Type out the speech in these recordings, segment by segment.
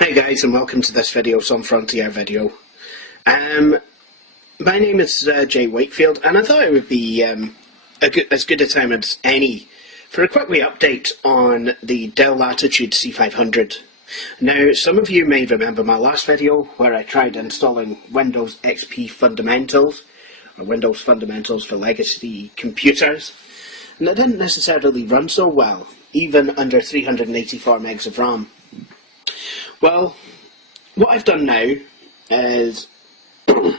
Hi guys, and welcome to this video, some Frontier video. My name is Jay Wakefield, and I thought it would be as good a time as any for a quick wee update on the Dell Latitude C500. Now, some of you may remember my last video where I tried installing Windows XP Fundamentals, or Windows Fundamentals for legacy computers, and it didn't necessarily run so well, even under 384 megs of RAM. Well, what I've done now is I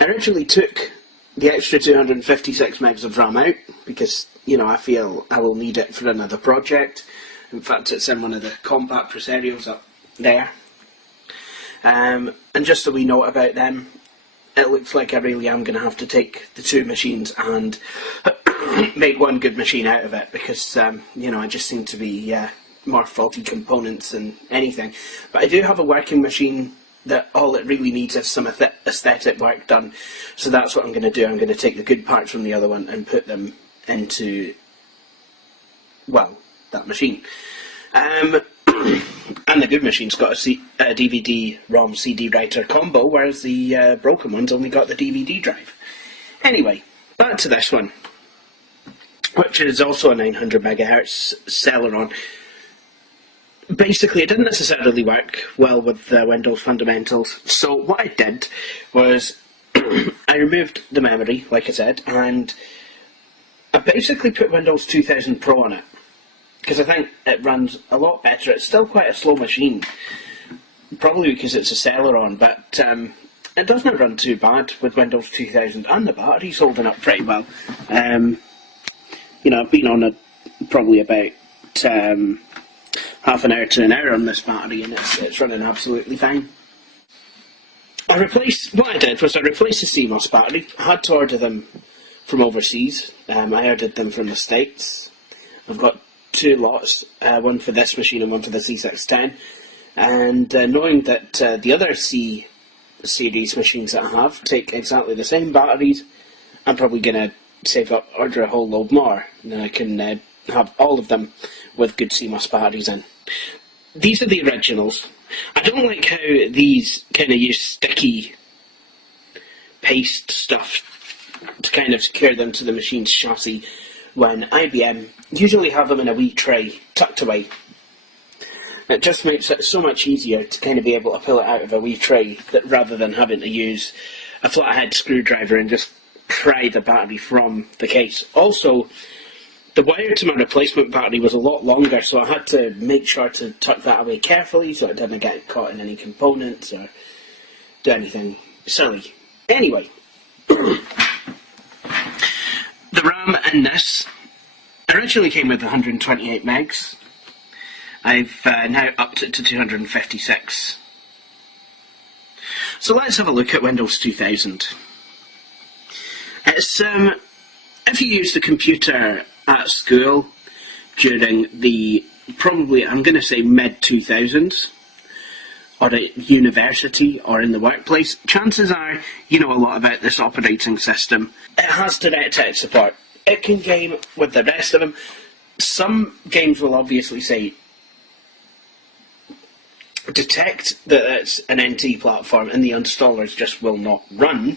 originally took the extra 256 megs of RAM out because, you know, I feel I will need it for another project. In fact, it's in one of the compact Preserios up there. And just so we know about them, it looks like I really am going to have to take the two machines and make one good machine out of it because, you know, I just seem to be more faulty components than anything. But I do have a working machine that all it really needs is some aesthetic work done. So that's what I'm going to do. I'm going to take the good parts from the other one and put them into, well, that machine. And the good machine's got a DVD-ROM CD writer combo, whereas the broken one's only got the DVD drive. Anyway, back to this one, which is also a 900 MHz Celeron. Basically, it didn't necessarily work well with Windows Fundamentals, so what I did was I removed the memory, like I said, and I basically put Windows 2000 Pro on it, because I think it runs a lot better. It's still quite a slow machine, probably because it's a Celeron, but it doesn't run too bad with Windows 2000, and the battery's holding up pretty well. You know, I've been on it probably about half an hour to an hour on this battery, and it's running absolutely fine. What I did was I replaced the CMOS battery. I had to order them from overseas. I ordered them from the States. I've got two lots, one for this machine and one for the C610. And knowing that the other C series machines that I have take exactly the same batteries, I'm probably going to order a whole load more, and then I can have all of them with good CMOS batteries in. These are the originals. I don't like how these kind of use sticky paste stuff to kind of secure them to the machine's chassis, when IBM usually have them in a wee tray tucked away. It just makes it so much easier to kind of be able to pull it out of a wee tray rather than having to use a flathead screwdriver and just pry the battery from the case. Also, the wire to my replacement battery was a lot longer, so I had to make sure to tuck that away carefully so it didn't get caught in any components or do anything silly. Anyway, the RAM in this originally came with 128 megs. I've now upped it to 256. So let's have a look at Windows 2000. It's if you use the computer at school during the, probably, I'm going to say mid-2000s, or at university or in the workplace, chances are you know a lot about this operating system. It has DirectX support. It can game with the rest of them. Some games will obviously say detect that it's an NT platform and the installers just will not run.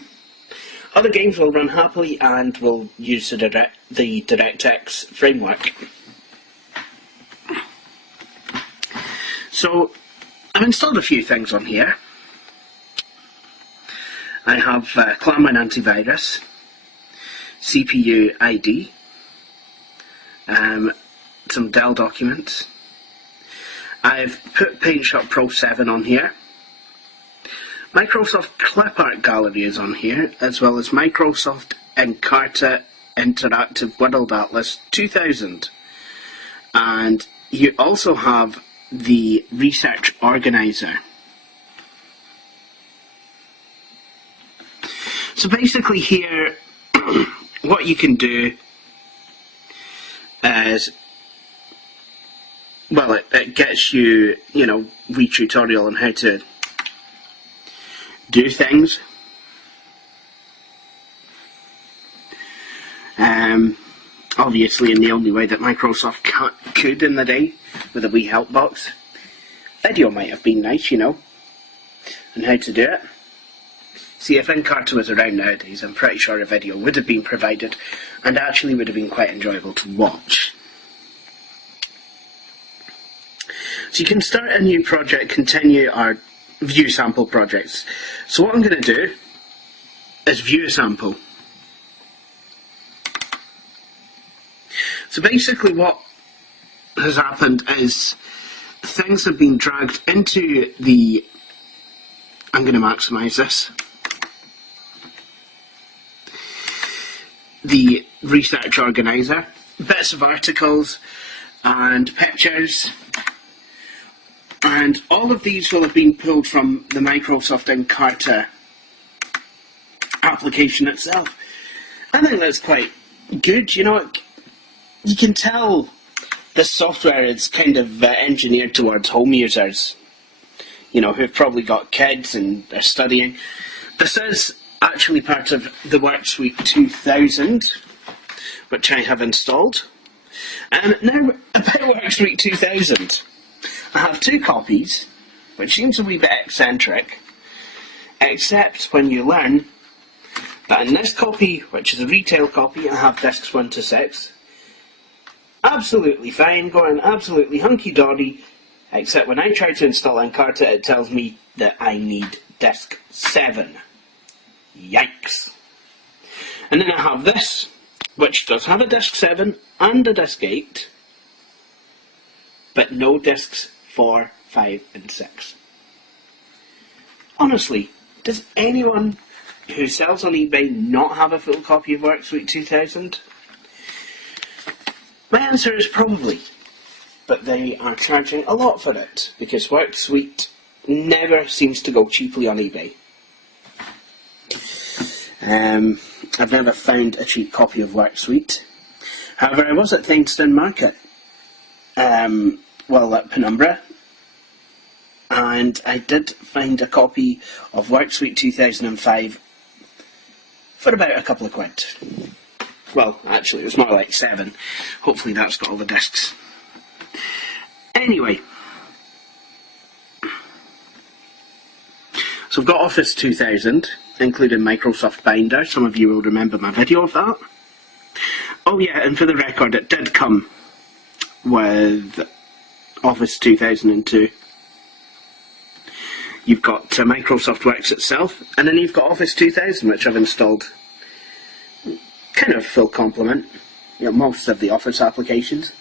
Other games will run happily and will use the DirectX framework. So, I've installed a few things on here. I have Clamwine Antivirus, CPU ID, some Dell documents. I've put PaintShop Pro 7 on here. Microsoft Clip Art Gallery is on here, as well as Microsoft Encarta Interactive World Atlas 2000. And you also have the Research Organizer. So basically here, what you can do is, well, it gets you, wee tutorial on how to do things. Obviously in the only way that Microsoft could in the day, with a wee help box. Video might have been nice, and how to do it. See, if Encarta was around nowadays, I'm pretty sure a video would have been provided, and actually would have been quite enjoyable to watch. So you can start a new project, continue, or view sample projects. So what I'm going to do is view a sample. So basically what has happened is things have been dragged into the, I'm going to maximise this, the Research Organizer, bits of articles and pictures, and all of these will have been pulled from the Microsoft Encarta application itself. I think that's quite good, you can tell this software is kind of engineered towards home users, who've probably got kids and they're studying. This is actually part of the WorkSuite 2000, which I have installed. Now, about WorkSuite 2000, I have two copies, which seems a wee bit eccentric, except when you learn that in this copy, which is a retail copy, I have discs 1 to 6. Absolutely fine, going absolutely hunky-dory, except when I try to install Encarta, it tells me that I need disk 7. Yikes. And then I have this, which does have a disk 7 and a disk 8, but no disks 4, 5 and 6. Honestly, does anyone who sells on eBay not have a full copy of WorkSuite 2000? My answer is probably, but they are charging a lot for it, because WorkSuite never seems to go cheaply on eBay. I've never found a cheap copy of WorkSuite. However, I was at Thingstone Market, at Penumbra, and I did find a copy of WorkSuite 2005 for about a couple of quid. Well, actually, it was more like 7. Hopefully that's got all the discs. Anyway. So I've got Office 2000, including Microsoft Binder. Some of you will remember my video of that. Oh yeah, and for the record, it did come with Office 2002. You've got Microsoft Works itself, and then you've got Office 2000, which I've installed. Kind of full complement, most of the Office applications.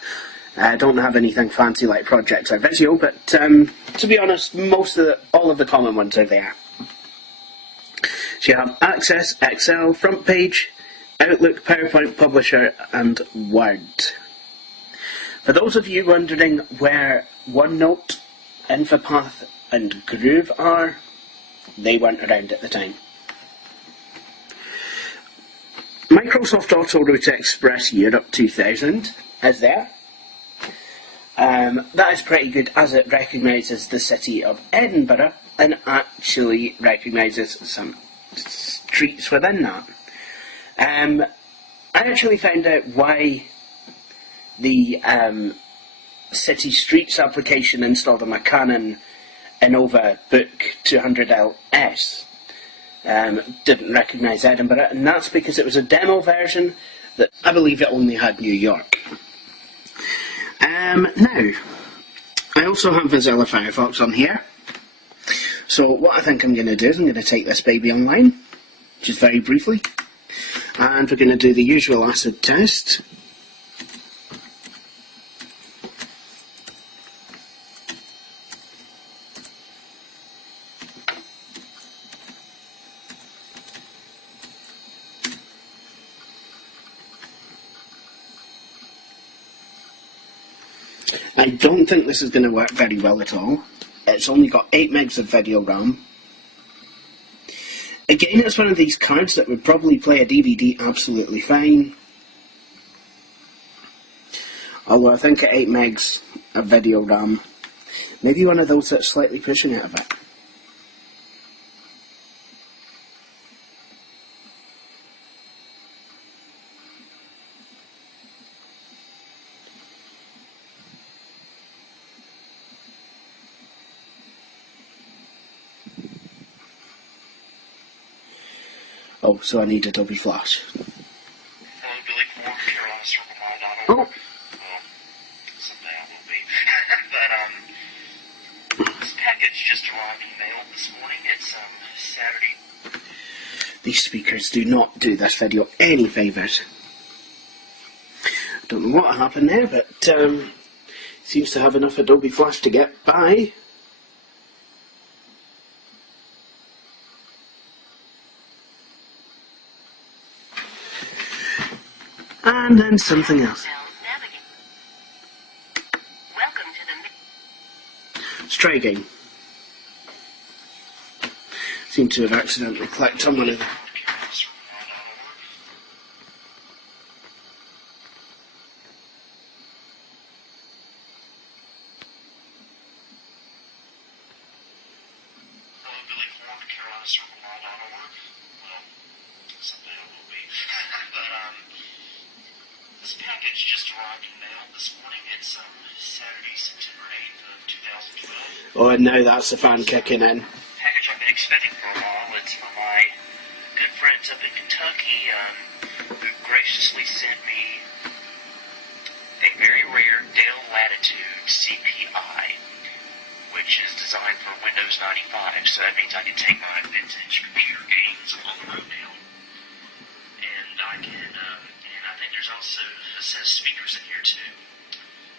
I don't have anything fancy like Projects or Visio, but to be honest, all of the common ones are there. So you have Access, Excel, Front Page, Outlook, PowerPoint, Publisher, and Word. For those of you wondering where OneNote, Infopath, and Groove are, they weren't around at the time. Microsoft Autoroute Express Europe 2000 is there. That is pretty good, as it recognises the city of Edinburgh and actually recognises some streets within that. I actually found out why the City Streets application installed on my Canon Innova Book 200LS didn't recognise Edinburgh, and that's because it was a demo version that I believe it only had New York. Now, I also have Mozilla Firefox on here. So what I think I'm going to do is I'm going to take this baby online, just very briefly, and we're going to do the usual acid test. I don't think this is going to work very well at all. It's only got 8 megs of video RAM. Again, it's one of these cards that would probably play a DVD absolutely fine. Although I think at 8 megs of video RAM, maybe one of those that's slightly pushing it a bit. Oh, so I need Adobe Flash. Oh! Someday I will be. But, this package just arrived in mail this morning. It's, Saturday. These speakers do not do this video any favours. Don't know what happened there, but, seems to have enough Adobe Flash to get by. And then something else. Let's try again. Seem to have accidentally clicked on one of them. This package just arrived in mail this morning. It's Saturday, September 8th of 2012. Oh, and now that's the fan kicking in. Package I've been expecting for a while. It's from my good friends up in Kentucky, who graciously sent me a very rare Dell Latitude C500, which is designed for Windows 95. So that means I can take my vintage computer games on the road now, and I can. And I think there's also a set of speakers in here too.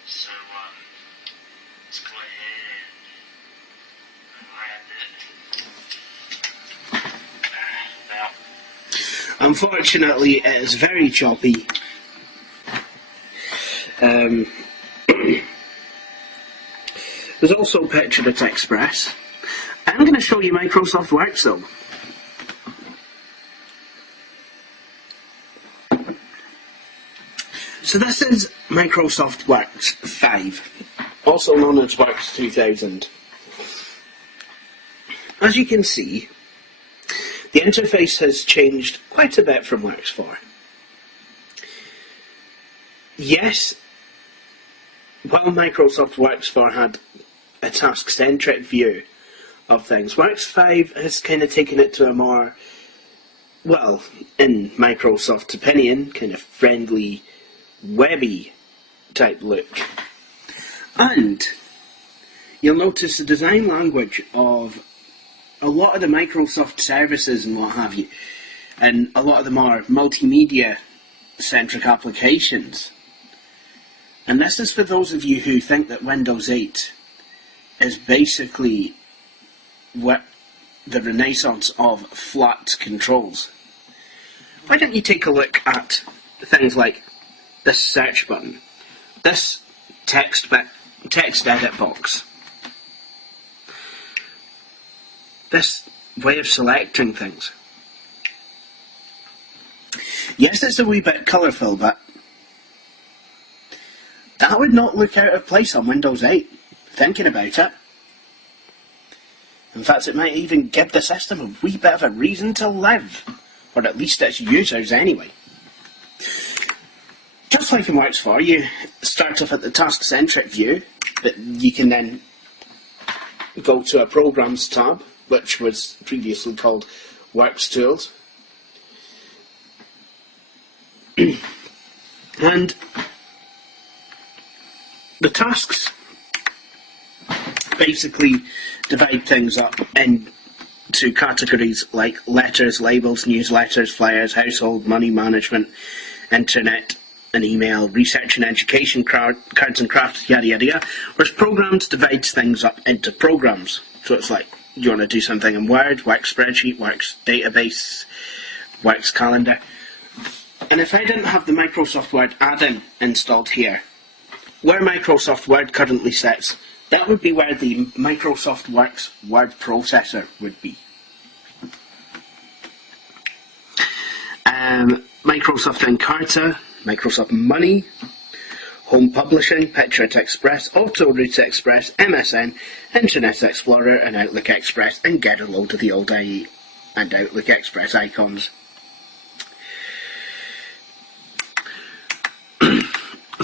So let's go ahead and grab it. Now, Unfortunately, it is very choppy. There's also Picture It Express. I'm going to show you Microsoft Works though. So this is Microsoft Works 5, also known as Works 2000. As you can see, the interface has changed quite a bit from Works 4. Yes, while Microsoft Works 4 had a task-centric view of things, Works 5 has kind of taken it to a more, well, in Microsoft's opinion, kind of friendly, webby type look. And you'll notice the design language of a lot of the Microsoft services and what have you, and a lot of the more multimedia centric applications. And this is for those of you who think that Windows 8 is basically what the renaissance of flat controls. Why don't you take a look at things like this search button, this text edit box, this way of selecting things. Yes, it's a wee bit colourful, but that would not look out of place on Windows 8, thinking about it. In fact, it might even give the system a wee bit of a reason to live, or at least its users anyway. Just like in Works 4, you start off at the task-centric view, but you can then go to a Programs tab, which was previously called Works Tools. And the tasks basically divide things up into categories like letters, labels, newsletters, flyers, household, money management, internet, and email, research and education, cards and crafts, yada yada yada. Whereas Programs divides things up into programs. So it's like, you want to do something in Word, Works Spreadsheet, Works Database, Works Calendar. And if I didn't have the Microsoft Word add-in installed here, where Microsoft Word currently sits, that would be where the Microsoft Works word processor would be. Microsoft Encarta, Microsoft Money, Home Publishing, Picture Express, Auto Route Express, MSN, Internet Explorer and Outlook Express, and get a load of the old IE and Outlook Express icons.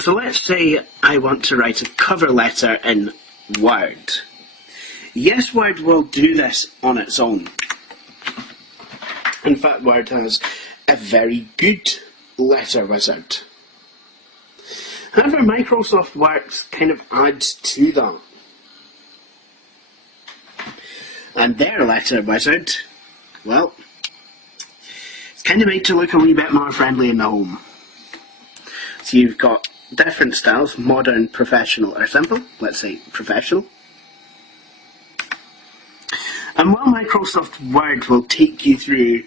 So let's say I want to write a cover letter in Word. Yes, Word will do this on its own. In fact, Word has a very good letter wizard. However, Microsoft Works kind of adds to that. And their letter wizard, well, it's kind of made to look a wee bit more friendly in the home. So you've got different styles, modern, professional, or simple. Let's say professional. And while Microsoft Word will take you through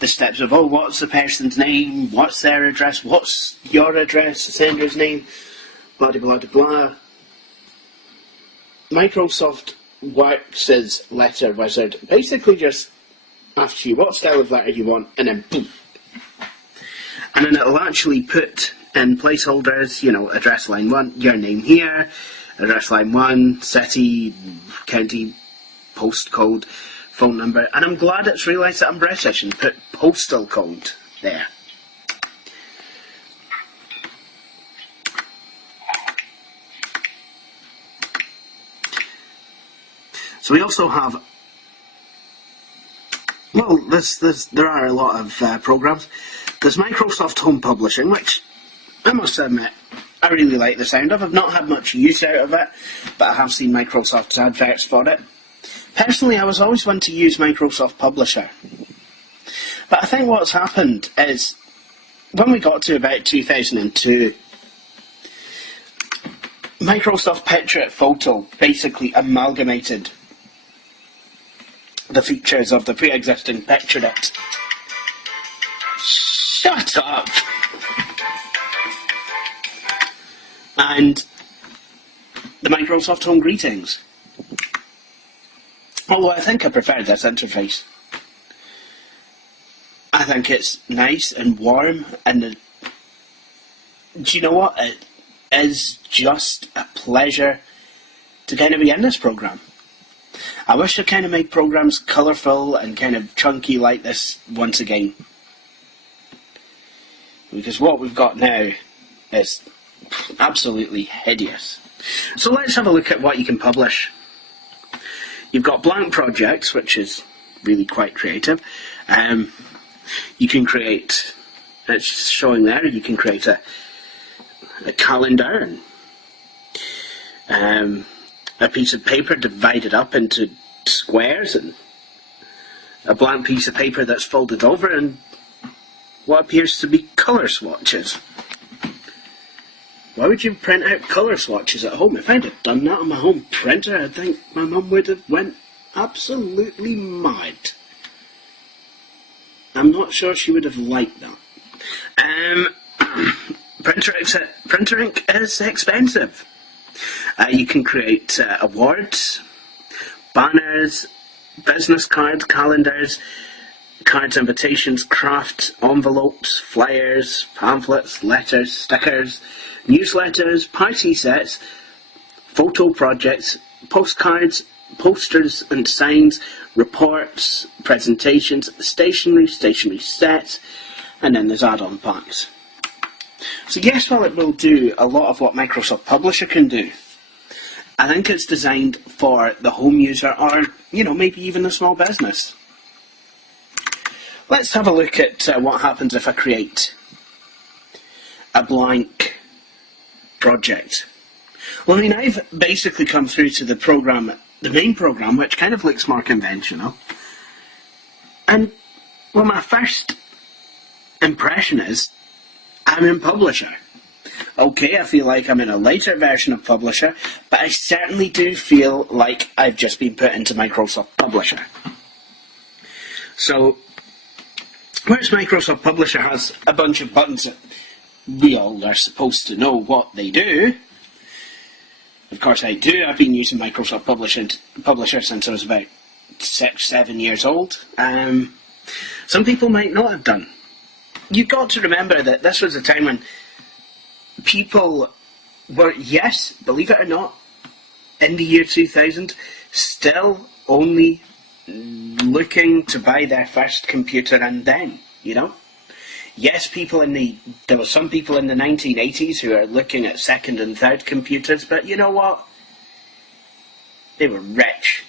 the steps of, oh, what's the person's name, what's their address, what's your address, the sender's name, blah, blah, blah, blah. Microsoft Works' letter wizard basically just asks you what style of letter you want, and then boom. And then it'll actually put in placeholders, you know, address line 1, your name here, address line 1, city, county, postcode, phone number, and I'm glad it's realised that I'm British and put postal code there. So we also have, well, there are a lot of programs. There's Microsoft Home Publishing, which I must admit I really like the sound of. I've not had much use out of it, but I have seen Microsoft's adverts for it. Personally, I was always one to use Microsoft Publisher. But I think what's happened is, when we got to about 2002, Microsoft Portrait Photo basically amalgamated the features of the pre-existing Picture-it. Shut up! And the Microsoft Home Greetings. Although I think I prefer this interface. I think it's nice and warm, and do you know what? It is just a pleasure to kind of be in this program. I wish I kind of made programs colourful and kind of chunky like this once again. Because what we've got now is absolutely hideous. So let's have a look at what you can publish. You've got blank projects, which is really quite creative. You can create, it's showing there, you can create a calendar and a piece of paper divided up into squares, and a blank piece of paper that's folded over, and what appears to be colour swatches. Why would you print out colour swatches at home? If I'd have done that on my home printer, I think my mum would have went absolutely mad. I'm not sure she would have liked that. Printer ink is expensive. You can create awards, banners, business cards, calendars, cards, invitations, craft envelopes, flyers, pamphlets, letters, stickers, newsletters, party sets, photo projects, postcards, posters and signs, reports, presentations, stationery sets, and then there's add-on packs. So yes, while it will do a lot of what Microsoft Publisher can do, I think it's designed for the home user, or, you know, maybe even a small business. Let's have a look at what happens if I create a blank project. Well, I mean, I've basically come through to the program, the main program, which kind of looks more conventional. And, well, my first impression is, I'm in Publisher. Okay, I feel like I'm in a later version of Publisher, but I certainly do feel like I've just been put into Microsoft Publisher. So, whereas Microsoft Publisher has a bunch of buttons that we all are supposed to know what they do, Of course I do. I've been using Microsoft Publisher since I was about 6-7 years old. Some people might not have done. You've got to remember that this was a time when people were, yes, believe it or not, in the year 2000, still only looking to buy their first computer and then, you know? Yes, there were some people in the 1980s who are looking at second and third computers, but you know what? They were rich.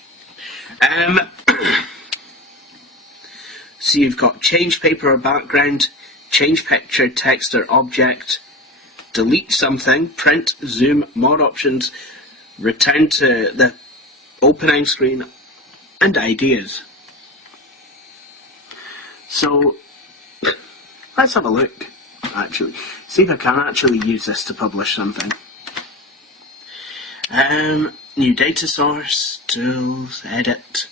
So you've got change paper or background, change picture, text or object, delete something, print, zoom, more options, return to the opening screen, and ideas. So, let's have a look, actually. See if I can actually use this to publish something. New data source, tools, edit.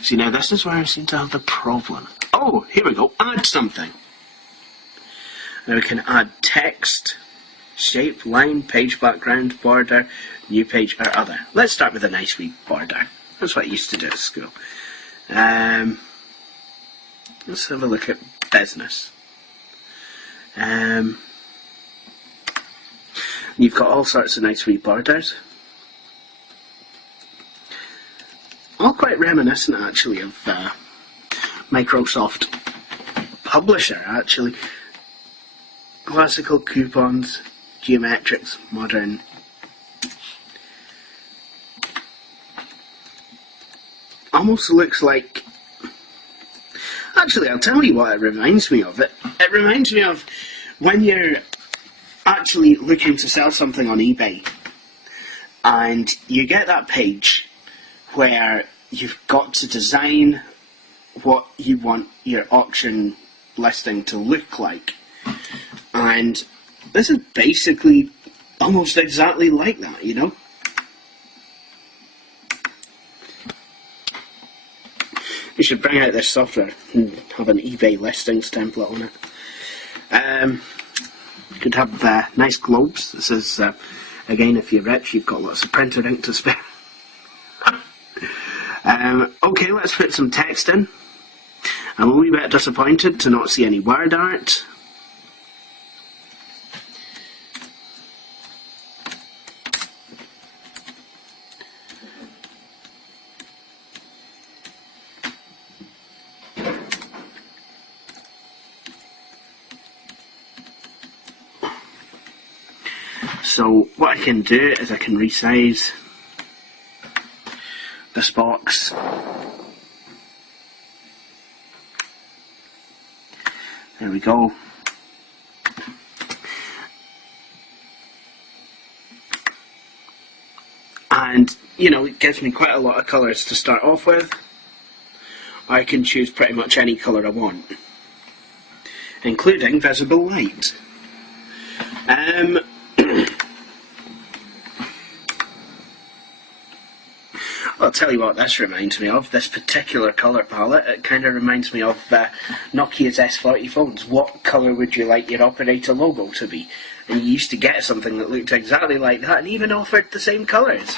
See, now this is where I seem to have the problem. Oh, here we go, add something. Now we can add text, shape, line, page background, border, new page, or other. Let's start with a nice wee border. That's what I used to do at school. Let's have a look at business. You've got all sorts of nice wee borders. All quite reminiscent, actually, of Microsoft Publisher, actually. Classical coupons, geometrics, modern. Almost looks like... Actually, I'll tell you what it reminds me of. It reminds me of when you're actually looking to sell something on eBay and you get that page where you've got to design what you want your auction listing to look like. And this is basically almost exactly like that, you know? You should bring out this software and have an eBay listings template on it. You could have nice globes. This is, again, if you're rich, you've got lots of printer ink to spare. Okay, let's put some text in. I'm a wee bit disappointed to not see any word art. So what I can do is I can resize this box. There we go. And, you know, it gives me quite a lot of colours to start off with. I can choose pretty much any colour I want, including visible light. I'll tell you what this reminds me of, this particular colour palette. It kind of reminds me of Nokia's S40 phones. What colour would you like your operator logo to be? And you used to get something that looked exactly like that and even offered the same colours.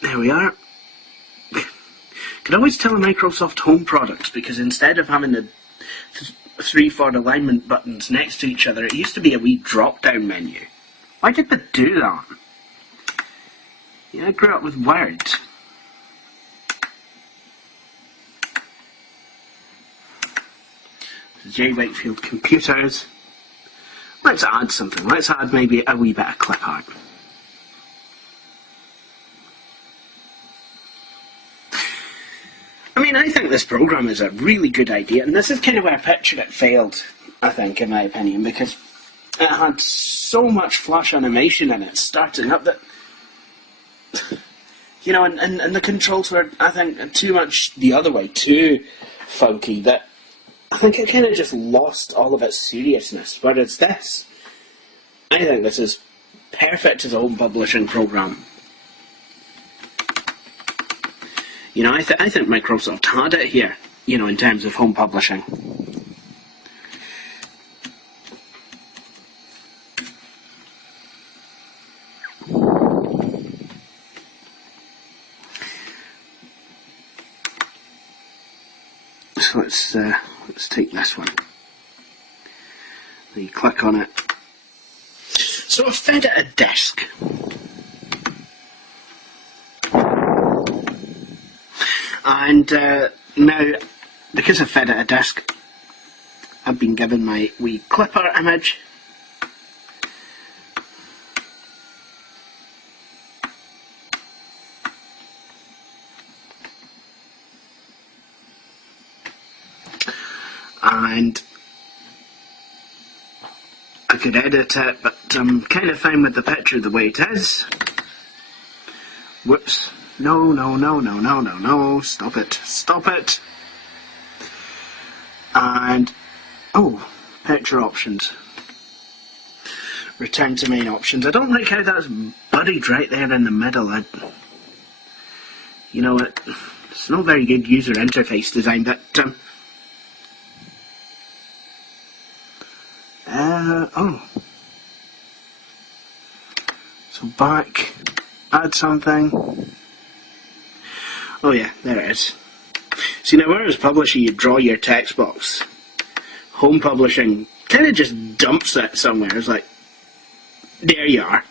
There we are. Could always tell Microsoft Home products, because instead of having the 3-4 alignment buttons next to each other, it used to be a wee drop-down menu. Why did they do that? Yeah, I grew up with Word. J. Wakefield Computers. Let's add something. Let's add maybe a wee bit of clip art. I mean, I think this program is a really good idea, and this is kind of where Picture It failed, I think, in my opinion, because it had so much flash animation in it, starting up that, you know, and the controls were, I think, too much the other way, too funky, that I think it kind of just lost all of its seriousness. Whereas this, I think this is perfect as a home publishing program. You know, I think Microsoft had it here, you know, in terms of home publishing. So let's take this one. You click on it. So I've fed it a disk. And now, because I've fed it a disk, I've been given my wee clipper image. And I could edit it, but I'm kind of fine with the picture the way it is. Whoops. No, stop it. And, oh, picture options. Return to main options. I don't like how that's buried right there in the middle. You know, it's not very good user interface design, but, oh. So back, add something. Oh yeah, there it is. See, now whereas publishing you draw your text box, home publishing kind of just dumps it somewhere. It's like, there you are.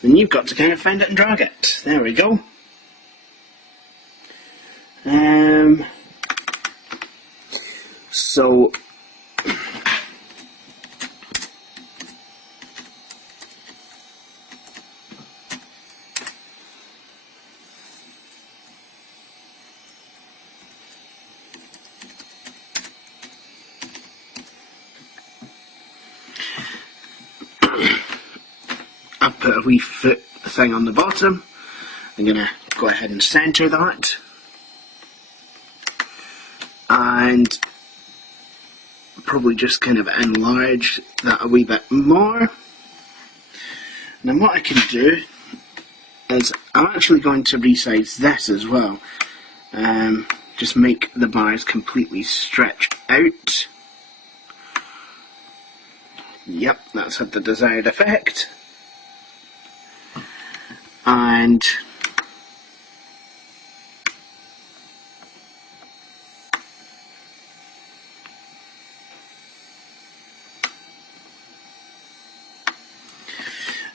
Then you've got to kind of find it and drag it. There we go. So I've put a wee foot thing on the bottom. I'm going to go ahead and centre that. And probably just kind of enlarge that a wee bit more. And then what I can do is I'm actually going to resize this as well. Just make the bars completely stretch out. Yep, that's had the desired effect. And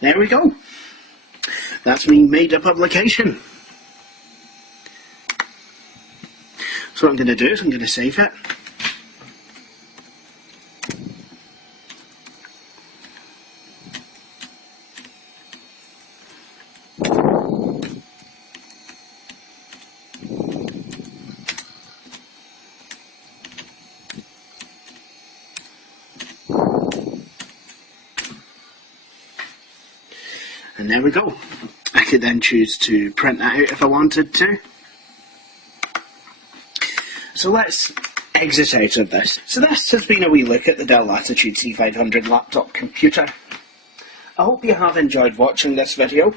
there we go. That's me made a publication. So what I'm going to do is I'm going to save it. And there we go. I could then choose to print that out if I wanted to. So let's exit out of this. So this has been a wee look at the Dell Latitude C500 laptop computer. I hope you have enjoyed watching this video.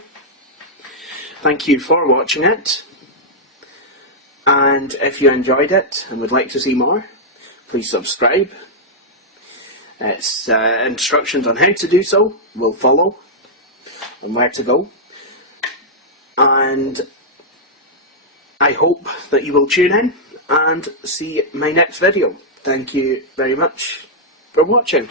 Thank you for watching it. And if you enjoyed it and would like to see more, please subscribe. Its instructions on how to do so will follow, and where to go. And I hope that you will tune in and see my next video. Thank you very much for watching.